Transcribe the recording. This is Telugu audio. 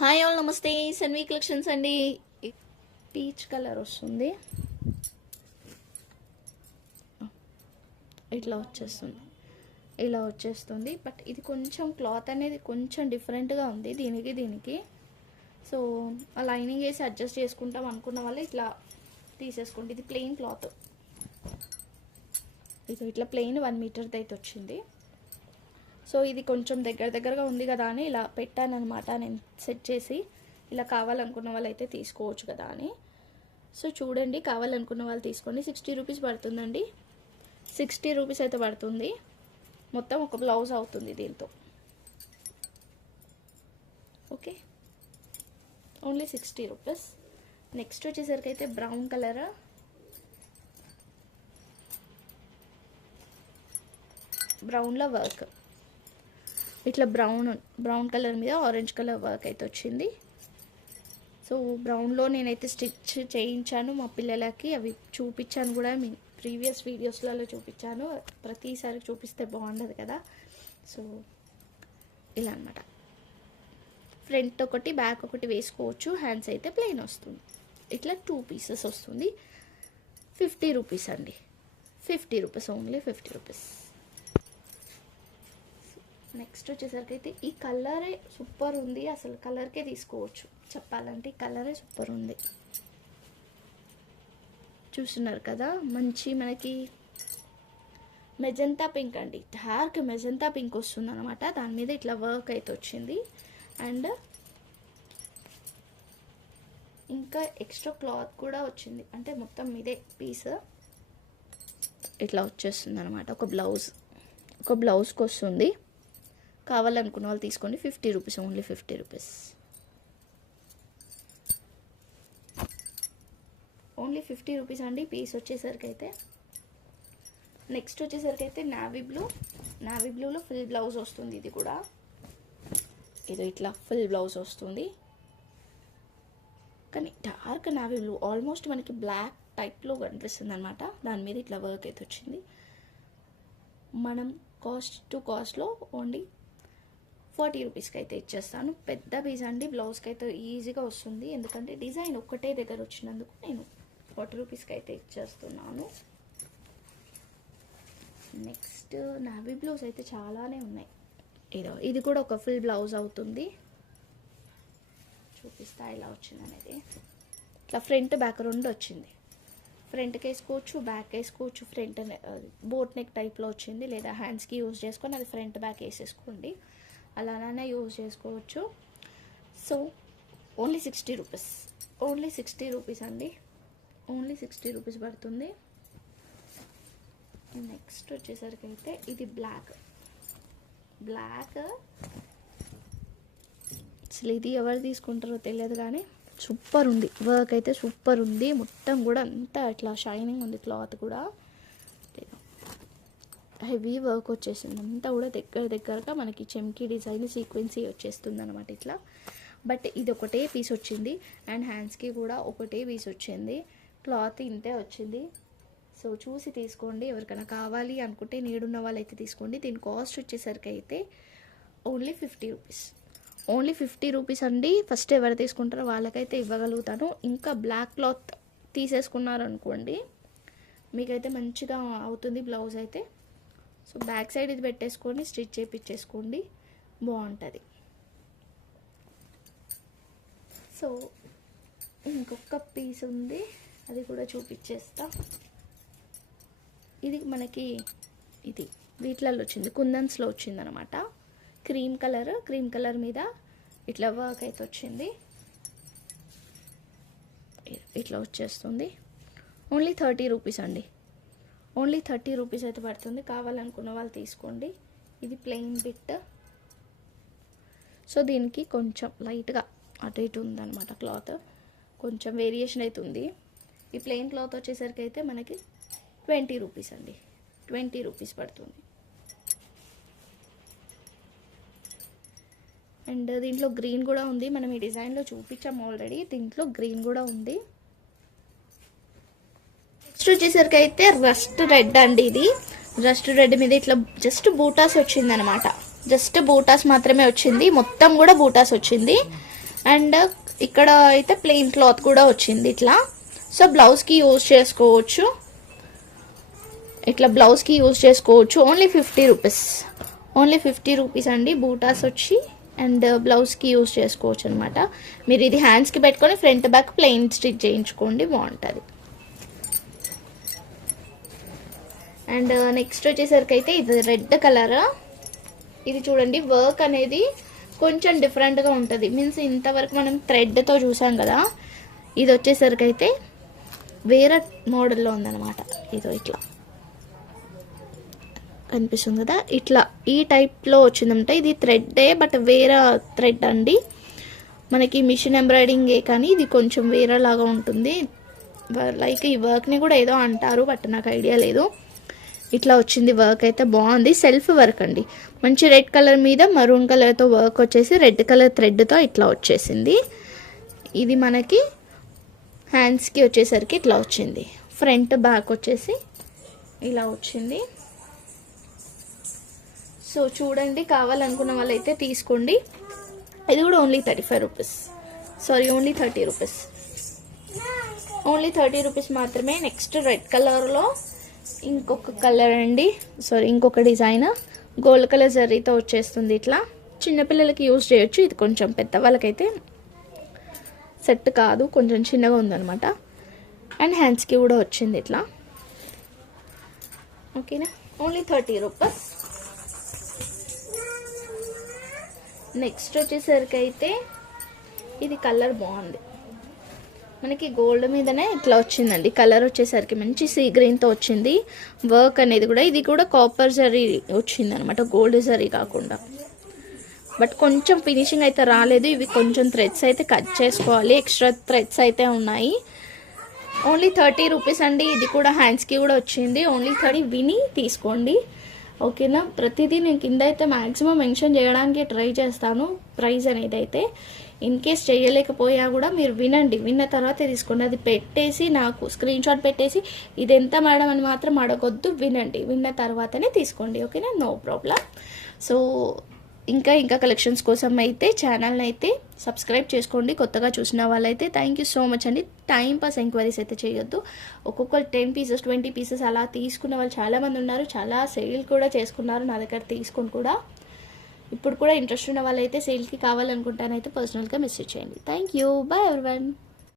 హాయ్ ఆల్, నమస్తే. సన్వి కలెక్షన్స్ అండి. పీచ్ కలర్ వస్తుంది, ఇట్లా వచ్చేస్తుంది, ఇలా వచ్చేస్తుంది. బట్ ఇది కొంచెం క్లాత్ అనేది కొంచెం డిఫరెంట్గా ఉంది దీనికి. సో ఆ లైనింగ్ వేసి అడ్జస్ట్ చేసుకుంటాం అనుకున్న వాళ్ళు ఇట్లా తీసేసుకోండి. ఇది ప్లెయిన్ క్లాత్, ఇది ఇట్లా ప్లెయిన్ 1 మీటర్ అయితే వచ్చింది. సో ఇది కొంచెం దగ్గరగా ఉంది కదా అని ఇలా పెట్టాను అనమాట. నేను సెట్ చేసి ఇలా కావాలనుకున్న వాళ్ళు అయితే తీసుకోవచ్చు కదా అని. సో చూడండి, కావాలనుకున్న వాళ్ళు తీసుకోండి. 60 రూపీస్ పడుతుందండి. 60 రూపీస్ అయితే పడుతుంది. మొత్తం ఒక బ్లౌజ్ అవుతుంది దీంతో. Okay, only 60 rupees. నెక్స్ట్ వచ్చేసరికి అయితే బ్రౌన్ కలర్, బ్రౌన్లో వర్క్ ఇట్లా బ్రౌన్ కలర్ మీద ఆరెంజ్ కలర్ వర్క్ అయితే వచ్చింది. సో బ్రౌన్లో నేనైతే స్టిచ్ చేయించాను మా పిల్లలకి, అవి చూపించాను కూడా. మీ ప్రీవియస్ వీడియోస్లలో చూపించాను. ప్రతిసారి చూపిస్తే బాగుండదు కదా. సో ఇలా అనమాట. ఫ్రంట్ ఒకటి బ్యాక్ ఒకటి వేసుకోవచ్చు. హ్యాండ్స్ అయితే ప్లెయిన్ వస్తుంది. ఇట్లా 2 పీసెస్ వస్తుంది. 50 రూపీస్ అండి. 50 రూపీస్, ఓన్లీ 50 రూపీస్. నెక్స్ట్ వచ్చేసరికి అయితే ఈ కలరే సూపర్ ఉంది. అసలు కలర్కే తీసుకోవచ్చు చెప్పాలంటే. ఈ కలరే సూపర్ ఉంది. చూస్తున్నారు కదా, మంచి మనకి మెజంతా పింక్ అండి. డార్క్ మెజంతా పింక్ వస్తుంది అనమాట. దాని మీద ఇట్లా వర్క్ అయితే వచ్చింది. అండ్ ఇంకా ఎక్స్ట్రా క్లాత్ కూడా వచ్చింది. అంటే మొత్తం ఇదే పీస్ ఇట్లా వచ్చేస్తుంది అనమాట. ఒక బ్లౌజ్కి వస్తుంది. కావాలనుకున్న వాళ్ళు తీసుకోండి. 50 rupees, only 50 rupees. Only 50 rupees అండి పీస్ వచ్చేసరికి అయితే. నెక్స్ట్ వచ్చేసరికి అయితే నావీ బ్లూలో ఫుల్ బ్లౌజ్ వస్తుంది. ఇది కూడా ఇది ఇట్లా ఫుల్ బ్లౌజ్ వస్తుంది. కానీ డార్క్ నావీ బ్లూ, ఆల్మోస్ట్ మనకి బ్లాక్ టైప్లో కనిపిస్తుంది అనమాట. దాని మీద ఇట్లా వర్క్ అయితే వచ్చింది. మనం కాస్ట్లో ఓన్లీ 40 రూపీస్కి అయితే ఇచ్చేస్తాను. పెద్ద పీస్ అండి. బ్లౌజ్కి అయితే ఈజీగా వస్తుంది. ఎందుకంటే డిజైన్ ఒక్కటే దగ్గర వచ్చినందుకు నేను 40 రూపీస్కి అయితే ఇచ్చేస్తున్నాను. నెక్స్ట్ నావీ బ్లౌజ్ అయితే చాలానే ఉన్నాయి. ఇది కూడా ఒక ఫుల్ బ్లౌజ్ అవుతుంది. చూపిస్తా ఎలా వచ్చింది అనేది. ఇట్లా ఫ్రంట్ బ్యాక్ రెండు వచ్చింది. ఫ్రంట్కి వేసుకోవచ్చు, బ్యాక్ వేసుకోవచ్చు. ఫ్రంట్ బోట్ నెక్ టైప్లో వచ్చింది. లేదా హ్యాండ్స్కి యూజ్ చేసుకొని అది ఫ్రంట్ బ్యాక్ వేసేసుకోండి. అలానే యూజ్ చేసుకోవచ్చు. So only 60 rupees, only 60 rupees అండి. ఓన్లీ 60 రూపీస్ పడుతుంది. నెక్స్ట్ వచ్చేసరికి అయితే ఇది బ్లాక్ అసలు ఇది ఎవరు తీసుకుంటారో తెలియదు కానీ సూపర్ ఉంది. వర్క్ అయితే సూపర్ ఉంది. మొత్తం కూడా అంతా ఇట్లా షైనింగ్ ఉంది. క్లాత్ కూడా హెవీ వర్క్ వచ్చేసింది. అంతా కూడా దగ్గరగా మనకి చెమ్కీ డిజైన్ సీక్వెన్సీ వచ్చేస్తుంది అనమాట ఇట్లా. బట్ ఇది ఒకటే పీస్ వచ్చింది. అండ్ హ్యాండ్స్కి కూడా ఒకటే పీస్ వచ్చింది. క్లాత్ ఇంతే వచ్చింది. సో చూసి తీసుకోండి. ఎవరికైనా కావాలి అనుకుంటే, నీడున్న వాళ్ళు అయితే తీసుకోండి. దీని కాస్ట్ వచ్చేసరికి అయితే ఓన్లీ 50 రూపీస్, ఓన్లీ 50 రూపీస్ అండి. ఫస్ట్ ఎవరు తీసుకుంటారో వాళ్ళకైతే ఇవ్వగలుగుతాను. ఇంకా బ్లాక్ క్లాత్ తీసేసుకున్నారనుకోండి మీకైతే మంచిగా అవుతుంది బ్లౌజ్ అయితే. సో బ్యాక్ సైడ్ ఇది పెట్టేసుకొని స్టిచ్ చేయించేసుకోండి, బాగుంటుంది. సో ఇంకొక పీస్ ఉంది, అది కూడా చూపించేస్తా. ఇది మనకి ఇది వీటిలలో వచ్చింది, కుందన్స్లో వచ్చింది అనమాట. క్రీమ్ కలర్ మీద ఇట్లా వర్క్ అయితే వచ్చింది. ఇట్లా వచ్చేస్తుంది. ఓన్లీ 30 రూపీస్ అండి. ఓన్లీ 30 రూపీస్ అయితే పడుతుంది. కావాలనుకున్న వాళ్ళు తీసుకోండి. ఇది ప్లెయిన్ బిట్. సో దీనికి కొంచెం లైట్గా అటు ఇటు ఉందన్నమాట. క్లాత్ కొంచెం వేరియేషన్ అయితే ఉంది. ఈ ప్లెయిన్ క్లాత్ వచ్చేసరికి అయితే మనకి 20 రూపీస్ అండి. 20 రూపీస్ పడుతుంది. అండ్ దీంట్లో గ్రీన్ కూడా ఉంది. మనం ఈ డిజైన్లో చూపించాము ఆల్రెడీ. దీంట్లో గ్రీన్ కూడా ఉంది. నెక్స్ట్ వచ్చేసరికి అయితే రస్ట్ రెడ్ అండి. ఇది రస్ట్ రెడ్ మీద ఇట్లా జస్ట్ బూటాస్ వచ్చింది అనమాట. జస్ట్ బూటాస్ మాత్రమే వచ్చింది. మొత్తం కూడా బూటాస్ వచ్చింది. అండ్ ఇక్కడ అయితే ప్లెయిన్ క్లాత్ కూడా వచ్చింది ఇట్లా. సో బ్లౌజ్కి యూజ్ చేసుకోవచ్చు, ఇట్లా బ్లౌజ్కి యూజ్ చేసుకోవచ్చు. ఓన్లీ 50 రూపీస్, ఓన్లీ 50 రూపీస్ అండి. బూటాస్ వచ్చి అండ్ బ్లౌజ్కి యూజ్ చేసుకోవచ్చు అనమాట. మీరు ఇది హ్యాండ్స్కి పెట్టుకొని ఫ్రంట్ బ్యాక్ ప్లెయిన్ స్టిచ్ చేయించుకోండి, బాగుంటుంది. అండ్ నెక్స్ట్ వచ్చేసరికి అయితే ఇది రెడ్ కలర్. ఇది చూడండి, వర్క్ అనేది కొంచెం డిఫరెంట్గా ఉంటుంది. మీన్స్ ఇంతవరకు మనం థ్రెడ్తో చూసాం కదా, ఇది వచ్చేసరికి అయితే వేరే మోడల్లో ఉందన్నమాట. ఇదో ఇట్లా కనిపిస్తుంది కదా, ఇట్లా ఈ టైప్లో వచ్చిందంటే ఇది థ్రెడ్డే బట్ వేరే థ్రెడ్ అండి. మనకి మిషన్ ఎంబ్రాయిడింగే కానీ ఇది కొంచెం వేరేలాగా ఉంటుంది. లైక్ ఈ వర్క్ని కూడా ఏదో అంటారు బట్ నాకు ఐడియా లేదు. ఇట్లా వచ్చింది, వర్క్ అయితే బాగుంది. సెల్ఫ్ వర్క్ అండి, మంచి రెడ్ కలర్ మీద మరూన్ కలర్తో వర్క్ వచ్చేసి రెడ్ కలర్ థ్రెడ్తో ఇట్లా వచ్చేసింది. ఇది మనకి హ్యాండ్స్కి వచ్చేసరికి ఇట్లా వచ్చింది. ఫ్రంట్ బ్యాక్ వచ్చేసి ఇలా వచ్చింది. సో చూడండి, కావాలనుకున్న వాళ్ళైతే తీసుకోండి. ఇది కూడా only 35 rupees, sorry only 30 rupees, only 30 rupees మాత్రమే. నెక్స్ట్ రెడ్ కలర్లో ఇంకొక కలర్ అండి, సారీ ఇంకొక డిజైన్ గోల్డ్ కలర్ జరీతో వచ్చేస్తుంది. ఇట్లా చిన్నపిల్లలకి యూజ్ చేయొచ్చు. ఇది కొంచెం పెద్దవాళ్ళకైతే సెట్ కాదు, కొంచెం చిన్నగా ఉందన్నమాట. అండ్ హ్యాండ్స్కి కూడా వచ్చింది ఇట్లా. ఓకేనా, ఓన్లీ 30 రూపీస్. నెక్స్ట్ వచ్చేసరికి అయితే ఇది కలర్ బాగుంది, మనకి గోల్డ్ మీదనే ఇట్లా వచ్చిందండి. కలర్ వచ్చేసరికి మంచి సీ గ్రీన్తో వచ్చింది. వర్క్ అనేది కూడా ఇది కూడా కాపర్ జరీ వచ్చింది అనమాట, గోల్డ్ జరీ కాకుండా. బట్ కొంచెం ఫినిషింగ్ అయితే రాలేదు. ఇవి కొంచెం థ్రెడ్స్ అయితే కట్ చేసుకోవాలి, ఎక్స్ట్రా థ్రెడ్స్ అయితే ఉన్నాయి. ఓన్లీ 30 రూపీస్ అండి. ఇది కూడా హ్యాండ్స్కి కూడా వచ్చింది. ఓన్లీ 30 విని తీసుకోండి, ఓకేనా. ప్రతిదీ నేను కింద అయితే మ్యాక్సిమం మెన్షన్ చేయడానికి ట్రై చేస్తాను ప్రైస్ అనేది అయితే. ఇన్ కేస్ చేయలేకపోయా కూడా మీరు వినండి, విన్న తర్వాత తీసుకోండి. అది పెట్టేసి నాకు స్క్రీన్ షాట్ పెట్టేసి ఇది ఎంత మేడం అని మాత్రం అడగొద్దు, వినండి, విన్న తర్వాతనే తీసుకోండి, ఓకేనా, నో ప్రాబ్లం. సో ఇంకా కలెక్షన్స్ కోసం అయితే ఛానల్ని అయితే సబ్స్క్రైబ్ చేసుకోండి. కొత్తగా చూసిన వాళ్ళైతే థ్యాంక్ యూ సో మచ్ అండి. టైం పాస్ ఎంక్వైరీస్ అయితే చేయొద్దు. ఒక్కొక్కరు 10 పీసెస్ 20 పీసెస్ అలా తీసుకున్న వాళ్ళు చాలామంది ఉన్నారు. చాలా సేల్ కూడా చేసుకున్నారు నా దగ్గర తీసుకొని కూడా. ఇప్పుడు కూడా ఇంట్రెస్ట్ ఉన్న వాళ్ళైతే సేల్కి కావాలనుకుంటానైతే పర్సనల్గా మెసేజ్ చేయండి. Thank you, bye everyone.